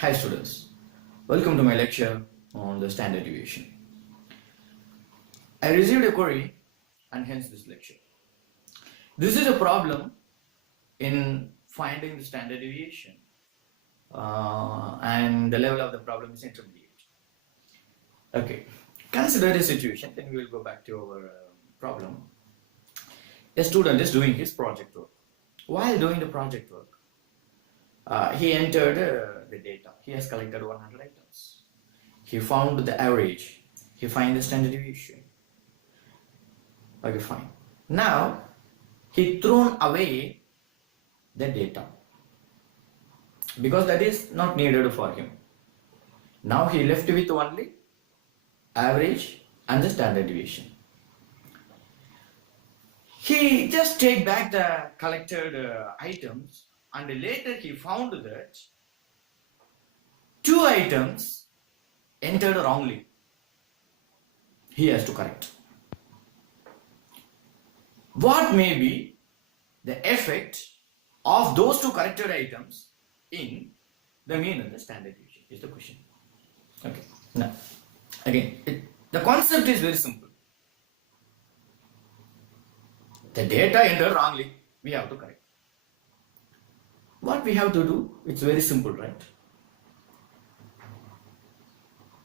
Hi students, welcome to my lecture on the standard deviation. I received a query and hence this lecture. This is a problem in finding the standard deviation and the level of the problem is intermediate. Okay, consider a situation, then we will go back to our problem. A student is doing his project work. While doing the project work, he entered the data. He has collected 100 items. He found the average. He finds the standard deviation. Okay, fine. Now, he thrown away the data because that is not needed for him. Now he left with only average and the standard deviation. He just take back the collected items and later he found that 2 items entered wrongly. He has to correct. What may be the effect of those 2 corrected items in the mean and the standard deviation is the question. Okay. Now, again, the concept is very simple. The data entered wrongly, we have to correct. What we have to do, it's very simple, right?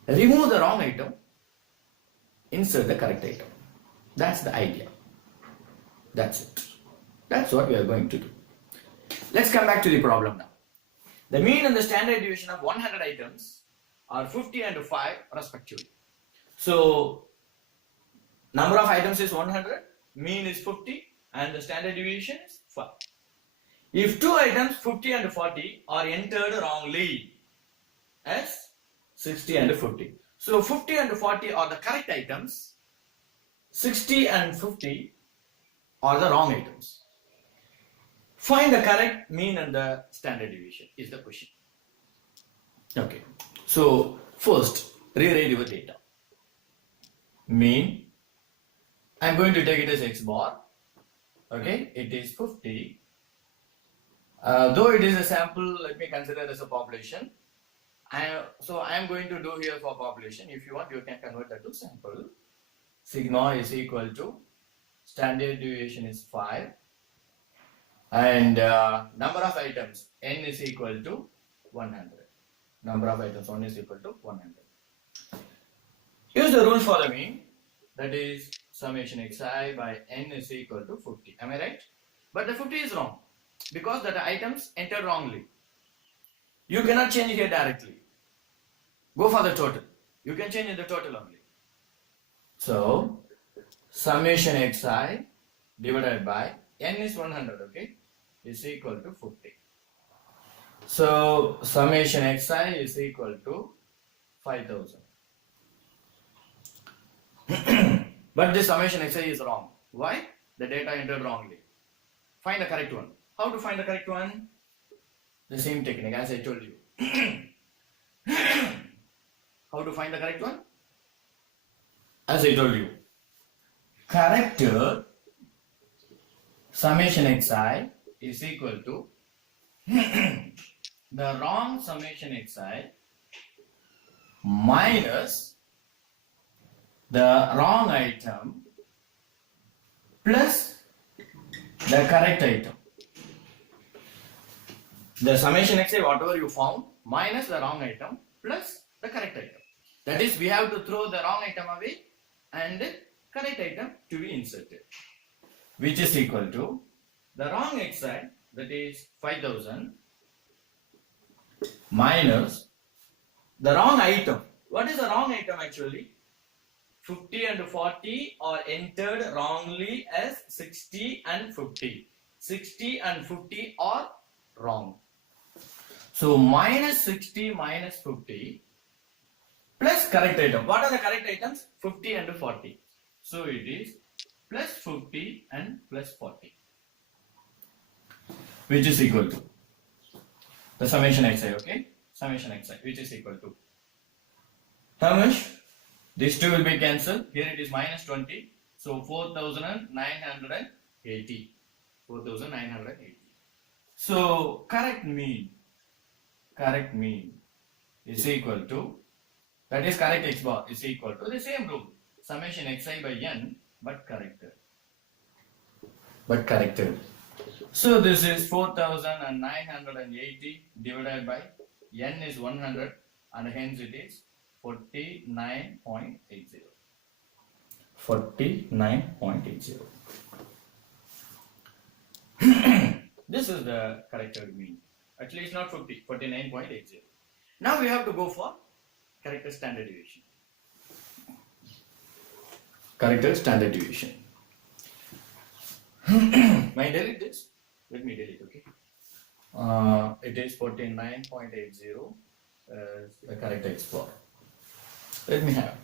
Remove the wrong item, insert the correct item. That's the idea. That's it. That's what we are going to do. Let's come back to the problem now. The mean and the standard deviation of 100 items are 50 and 5 respectively. So, number of items is 100, mean is 50 and the standard deviation is 5. If 2 items 50 and 40 are entered wrongly as 60 and 50. So 50 and 40 are the correct items, 60 and 50 are the wrong items. Find the correct mean and the standard deviation is the question. Okay, so first rewrite your data. Mean, I'm going to take it as x bar. Okay, it is 50. Though it is a sample, let me consider as a population. So I am going to do here for population. If you want, you can convert that to sample. Sigma is equal to standard deviation is 5 and number of items n is equal to 100. Number of items 1 is equal to 100. Use the rule for the mean, that is summation xi by n is equal to 50. Am I right? But the 50 is wrong because the items entered wrongly. You cannot change here directly. Go for the total. You can change in the total only. So, summation xi divided by n is 100, okay, is equal to 50. So, summation xi is equal to 5000. But this summation xi is wrong. Why? The data entered wrongly. Find the correct one. How to find the correct one? The same technique as I told you. How to find the correct one? As I told you. Correct summation xi is equal to the wrong summation xi minus the wrong item plus the correct item. The summation xi, whatever you found, minus the wrong item plus the correct item. That is, we have to throw the wrong item away and the correct item to be inserted, which is equal to the wrong xi, that is 5000, minus the wrong item. What is the wrong item actually? 50 and 40 are entered wrongly as 60 and 50. 60 and 50 are wrong. So minus 60 minus 50 plus correct item. What are the correct items? 50 and 40. So it is plus 50 and plus 40, which is equal to the summation xi, okay? Summation xi, which is equal to how much? These two will be cancelled. Here it is minus 20. So 4980. 4980. So correct mean is equal to, that is correct x bar is equal to the same rule, summation xi by n, but corrected. So this is 4980 divided by n is 100 and hence it is 49.80. 49.80. This is the corrected mean. Actually it's not 50, 49.80. Now we have to go for corrected standard deviation. Corrected standard deviation. May I delete this? Let me delete, okay? It is 49.80 the correct x bar. Let me have.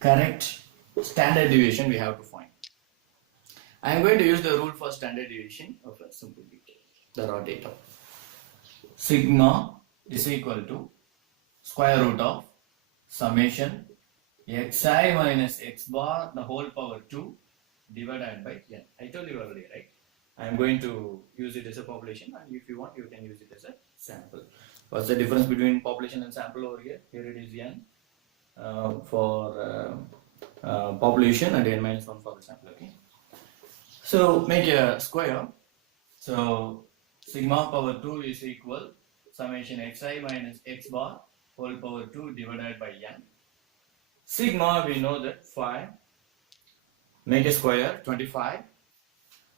Correct standard deviation we have to find. I am going to use the rule for standard deviation of a simple data, the raw data. Sigma is equal to square root of summation xi minus x bar the whole power 2 divided by n. I told you already, right? I am going to use it as a population, and if you want you can use it as a sample. What's the difference between population and sample over here? Here it is n for population and n minus 1 for the sample, okay? So make a square. So sigma power 2 is equal summation xi minus x bar whole power 2 divided by n. Sigma we know that 5. Make a square 25.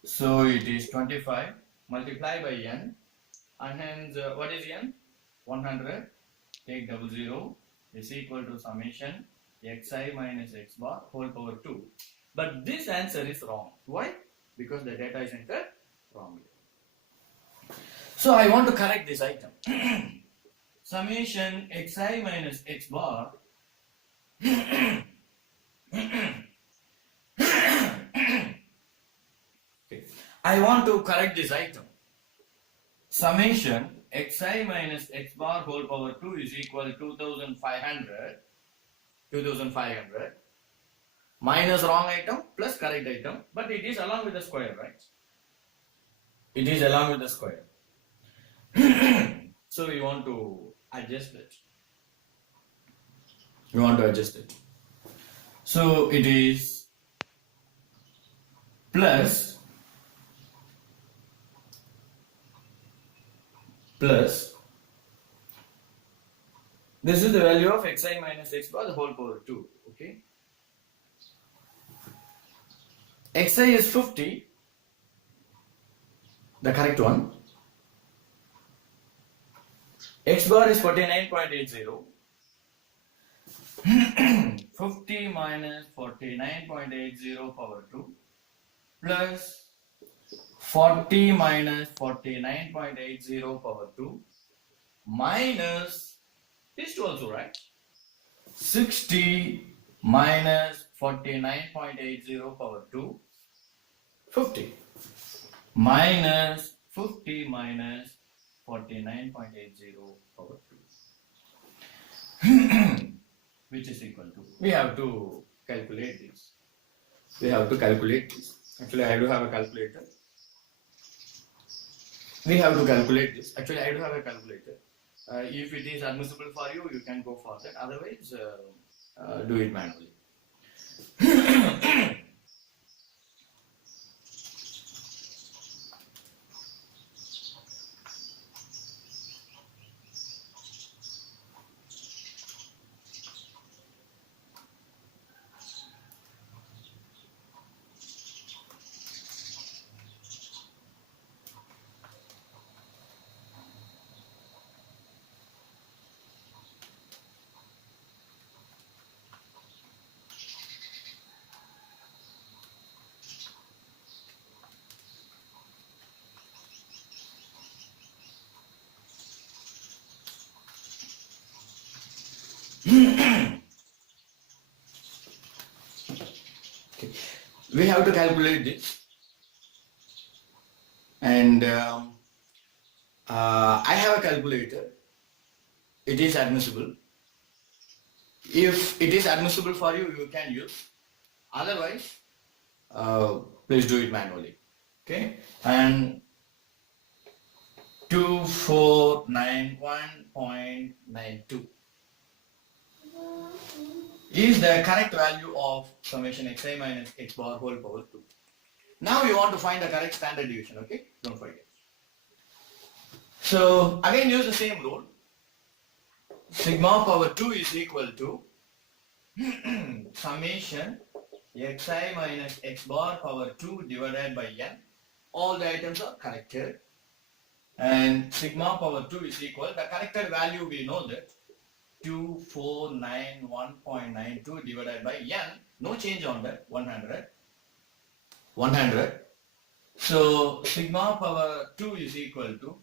So it is 25 multiplied by n, and hence what is n? 100. Take 00 is equal to summation xi minus x bar whole power 2. But this answer is wrong. Why? Because the data is entered wrongly. So I want to correct this item. Summation xi minus x bar okay. I want to correct this item. Summation xi minus x bar whole power 2 is equal to 2500 minus wrong item plus correct item, but it is along with the square, right? It is along with the square. So we want to adjust it. So it is plus this is the value of xi minus x bar the whole power 2, okay? Xi is 50, the correct one. X bar is 49.80. 50 minus 49.80 power 2 plus 40 minus 49.80 power 2 minus this two also, right? 60 minus 49.80 power 2, 50 minus 50 minus 49.80 power 2 which is equal to, we have to calculate this. Actually I do have a calculator. Actually I do have a calculator. If it is admissible for you, you can go for that. Otherwise, do it manually. Okay. We have to calculate this, and I have a calculator. It is admissible. If it is admissible for you, you can use. Otherwise, please do it manually. Okay, and 2491.92 is the correct value of summation xi minus x bar whole power 2. Now you want to find the correct standard deviation, okay? Don't forget. So again use the same rule. Sigma power 2 is equal to summation xi minus x bar power 2 divided by n. All the items are corrected. And sigma power 2 is equal, the corrected value we know that 2491.92 divided by n, no change on that, 100. So sigma power 2 is equal to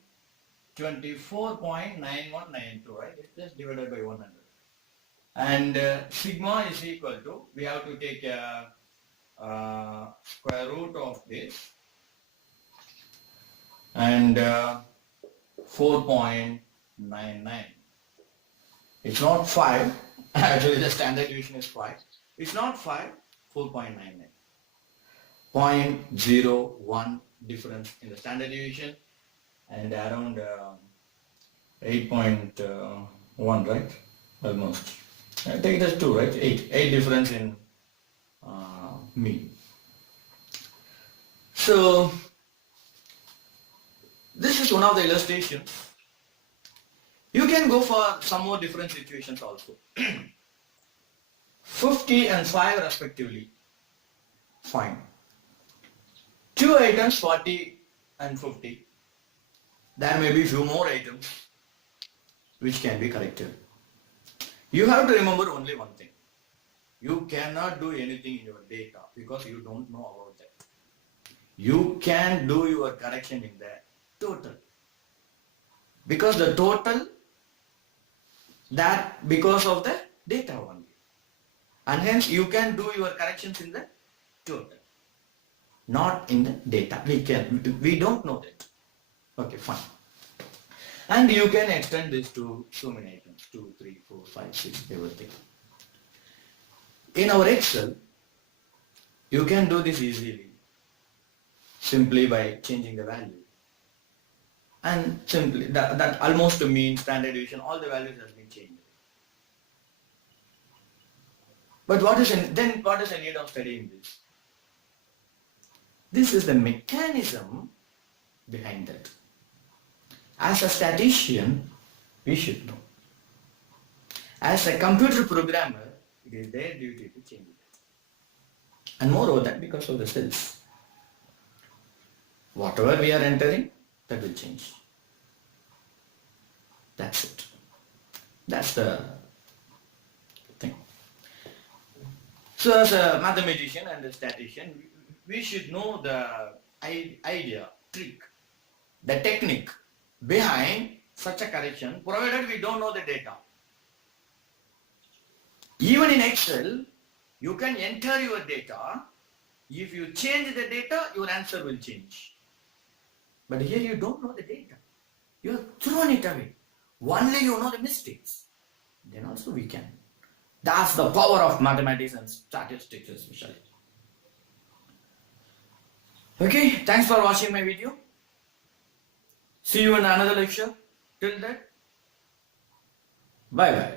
24.9192, right? It's just divided by 100. And sigma is equal to, we have to take a square root of this, and 4.99. It's not 5. Actually, the standard deviation is 5. It's not 5, 4.99. 0.01 difference in the standard deviation and around 8.1, right? Almost. I take it as 2, right? 8 difference in mean. So, this is one of the illustrations. You can go for some more different situations also. 50 and 5 respectively. Fine. 2 items 40 and 50. There may be few more items which can be corrected. You have to remember only one thing. You cannot do anything in your data because you don't know about that. You can do your correction in the total. Because the total, that because of the data only. And hence you can do your corrections in the total. Not in the data. We don't know that. Okay, fine. And you can extend this to so many items. 2, 3, 4, 5, 6, everything. In our Excel, you can do this easily. Simply by changing the value. And simply, that almost means standard deviation, all the values has been changed. But what is the need of studying this? This is the mechanism behind that. As a statistician, we should know. As a computer programmer, it is their duty to change it. And moreover that because of the cells. Whatever we are entering, that will change. That's it. That's the thing. So as a mathematician and a statistician, we should know the idea, trick, the technique behind such a correction, provided we don't know the data. Even in Excel, you can enter your data. If you change the data, your answer will change. But here you don't know the data. You have thrown it away. Only you know the mistakes. Then also we can. That's the power of mathematics and statistics especially. Okay, thanks for watching my video. See you in another lecture. Till then, bye bye.